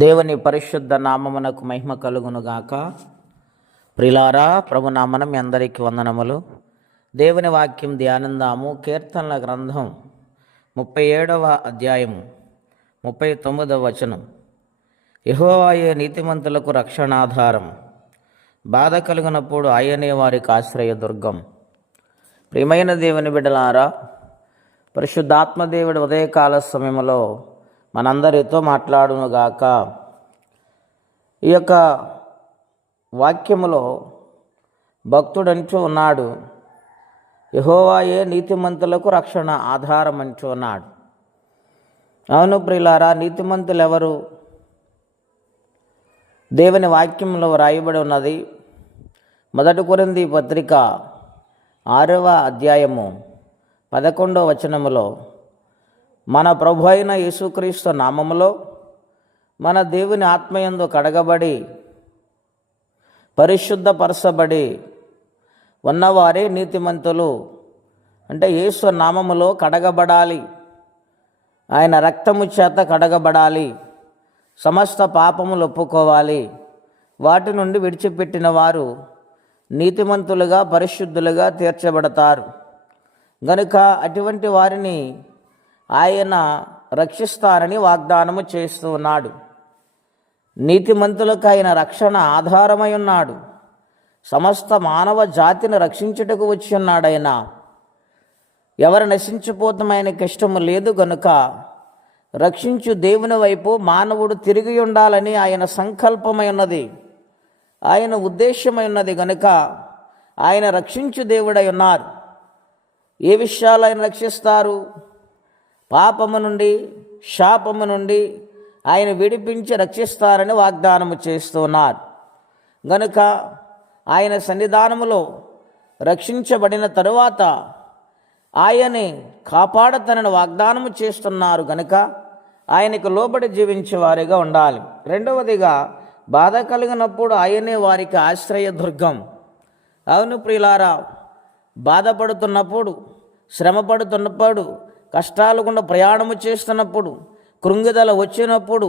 దేవుని పరిశుద్ధ నామమునకు మహిమ కలుగునుగాక. ప్రిలారా, ప్రభునామన మీ అందరికీ వందనములు. దేవుని వాక్యం ధ్యానందాము. కీర్తనల గ్రంథం 37వ అధ్యాయము 39వ వచనం. యెహోవాయే నీతిమంతులకు రక్షణాధారం, బాధ కలిగినప్పుడు ఆయనే వారికి ఆశ్రయదుర్గం. ప్రియమైన దేవుని బిడ్డలారా, పరిశుద్ధాత్మదేవుడి ఉదయకాల సమయంలో మనందరితో మాట్లాడునుగాక. ఈ యొక్క వాక్యములో భక్తుడు అంటూ ఉన్నాడు, యెహోవాయే నీతిమంతులకు రక్షణ ఆధారం అంటూ ఉన్నాడు. అవును ప్రియులారా, నీతిమంతులు ఎవరు? దేవుని వాక్యంలో వ్రాయబడి ఉన్నది. 1 కొరింథీ పత్రిక 6వ అధ్యాయము 11వ వచనములో, మన ప్రభు అయిన యేసుక్రీస్తు నామములో మన దేవుని ఆత్మయందు కడగబడి పరిశుద్ధపరచబడి ఉన్నవారే నీతిమంతులు. అంటే యేసు నామములో కడగబడాలి, ఆయన రక్తము చేత కడగబడాలి, సమస్త పాపములు ఒప్పుకోవాలి, వాటి నుండి విడిచిపెట్టిన వారు నీతిమంతులుగా పరిశుద్ధులుగా తీర్చబడతారు. గనుక అటువంటి వారిని ఆయన రక్షిస్తారని వాగ్దానము చేస్తూ ఉన్నాడు. నీతిమంతులకు ఆయన రక్షణ ఆధారమై ఉన్నాడు. సమస్త మానవ జాతిని రక్షించుటకు వచ్చి ఉన్నాడు ఆయన. ఎవరు నశించిపోతాం ఆయనకి ఇష్టము లేదు. గనుక రక్షించు దేవుని వైపు మానవుడు తిరిగి ఉండాలని ఆయన సంకల్పమై ఉన్నది, ఆయన ఉద్దేశమై ఉన్నది. గనుక ఆయన రక్షించు దేవుడై ఉన్నారు. ఏ విషయాలు ఆయన రక్షిస్తారు? పాపము నుండి, శాపము నుండి ఆయన విడిపించి రక్షిస్తారని వాగ్దానము చేస్తూ ఉన్నారు. గనుక ఆయన సన్నిధానములో రక్షించబడిన తరువాత ఆయనే కాపాడతనని వాగ్దానము చేస్తున్నారు. గనుక ఆయనకు లోబడి జీవించే వారిగా ఉండాలి. రెండవదిగా, బాధ కలిగినప్పుడు ఆయనే వారికి ఆశ్రయదుర్గం. అవును ప్రియులారా, బాధపడుతున్నప్పుడు, శ్రమపడుతున్నప్పుడు, కష్టాలు గుండా ప్రయాణము చేస్తున్నప్పుడు, కృంగిదల వచ్చినప్పుడు,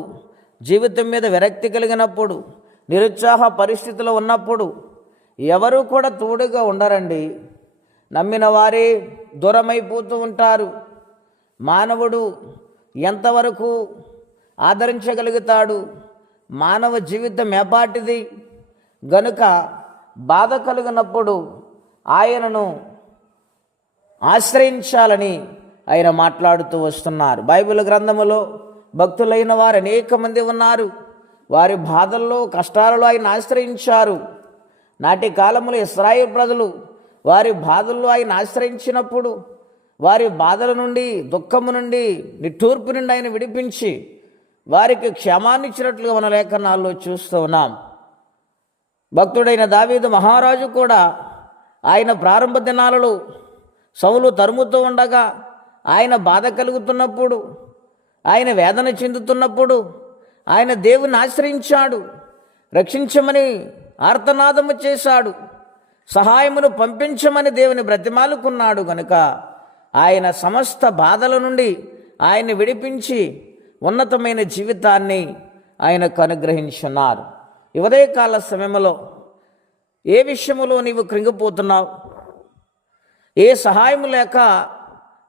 జీవితం మీద విరక్తి కలిగినప్పుడు, నిరుత్సాహ పరిస్థితిలో ఉన్నప్పుడు ఎవరు కూడా తోడుగా ఉండరండి. నమ్మిన వారే దూరమైపోతూ ఉంటారు. మానవుడు ఎంతవరకు ఆదరించగలుగుతాడు? మానవ జీవితం ఏపాటిది? గనుక బాధ కలిగినప్పుడు ఆయనను ఆశ్రయించాలని ఆయన మాట్లాడుతూ వస్తున్నారు. బైబిల్ గ్రంథములో భక్తులైన వారు అనేక మంది ఉన్నారు. వారి బాధల్లో, కష్టాలలో ఆయన ఆశ్రయించారు. నాటి కాలంలో ఇశ్రాయేలు ప్రజలు వారి బాధల్లో ఆయన ఆశ్రయించినప్పుడు వారి బాధల నుండి, దుఃఖము నుండి, నిట్టూర్పు నుండి ఆయన విడిపించి వారికి క్షేమాన్ని ఇచ్చినట్లుగా మన లేఖనాల్లో చూస్తూ ఉన్నాం. భక్తుడైన దావీదు మహారాజు కూడా ఆయన ప్రారంభ దినాలలో సౌలు తరుముతూ ఉండగా, ఆయన బాధ కలుగుతున్నప్పుడు, ఆయన వేదన చెందుతున్నప్పుడు ఆయన దేవుని ఆశ్రయించాడు. రక్షించమని ఆర్తనాదము చేశాడు. సహాయమును పంపించమని దేవుని బ్రతిమాలుకున్నాడు. గనుక ఆయన సమస్త బాధల నుండి ఆయన్ని విడిపించి ఉన్నతమైన జీవితాన్ని ఆయనకు అనుగ్రహించున్నారు. ఈ ఉదయకాల సమయంలో ఏ విషయములో నీవు కృంగిపోతున్నావు? ఏ సహాయం లేక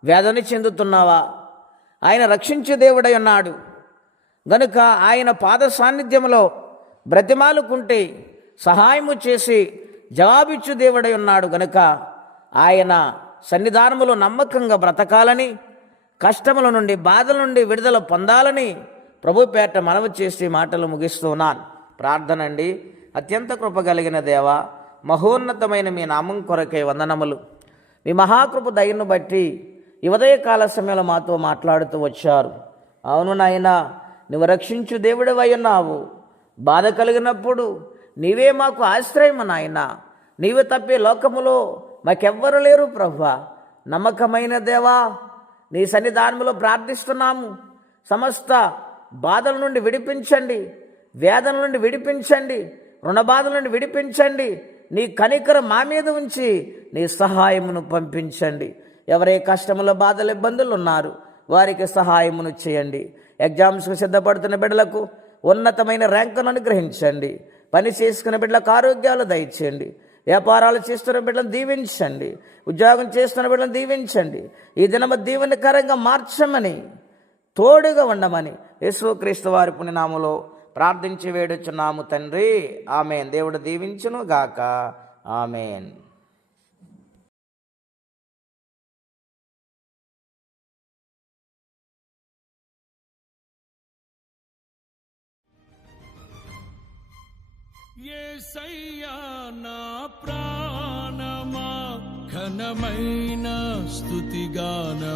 వేదన చెందుతున్నావా? ఆయన రక్షించే దేవుడై ఉన్నాడు. గనుక ఆయన పాద సాన్నిధ్యంలో బ్రతిమాలుకుంటే సహాయము చేసి జవాబిచ్చు దేవుడై ఉన్నాడు. గనుక ఆయన సన్నిధానములో నమ్మకంగా బ్రతకాలని, కష్టముల నుండి, బాధల నుండి విడుదల పొందాలని ప్రభు పేట మనవి చేసి మాటలు ముగిస్తున్నాను. ప్రార్థన అండి. అత్యంత కృప కలిగిన దేవా, మహోన్నతమైన మీ నామం కొరకే వందనములు. మీ మహాకృప దయను బట్టి ఈ ఉదయకాల సమయంలో మాతో మాట్లాడుతూ వచ్చారు. అవును నాయనా, నువ్వు రక్షించు దేవుడివై ఉన్నావు. బాధ కలిగినప్పుడు నీవే మాకు ఆశ్రయము నాయనా. నీవు తప్పే లోకములో మాకెవ్వరు లేరు ప్రభువా. నమ్మకమైన దేవా, నీ సన్నిధానములో ప్రార్థిస్తున్నాము. సమస్త బాధల నుండి విడిపించండి, వేదన నుండి విడిపించండి, రుణబాధల నుండి విడిపించండి. నీ కనికరం మా మీద ఉంచి నీ సహాయమును పంపించండి. ఎవరే కష్టముల, బాధలు, ఇబ్బందులు ఉన్నారు వారికి సహాయమును చేయండి. ఎగ్జామ్స్కు సిద్ధపడుతున్న బిడ్డలకు ఉన్నతమైన ర్యాంకును అనుగ్రహించండి. పని చేసుకునే బిడ్డలకు ఆరోగ్యాలు దయచేయండి. వ్యాపారాలు చేస్తున్న బిడ్డలను దీవించండి. ఉద్యోగం చేస్తున్న బిడ్డలను దీవించండి. ఈ దినము దీవెనకరంగా మార్చమని, తోడుగా ఉండమని యేసుక్రీస్తు వారి పుణ్యనామములో ప్రార్థించి వేడుచున్నాము తండ్రి. ఆమేన్. దేవుడు దీవించును గాక. ఆమేన్. యేసయ్యా నా ప్రాణమా ఘనమైన స్తుతిగాన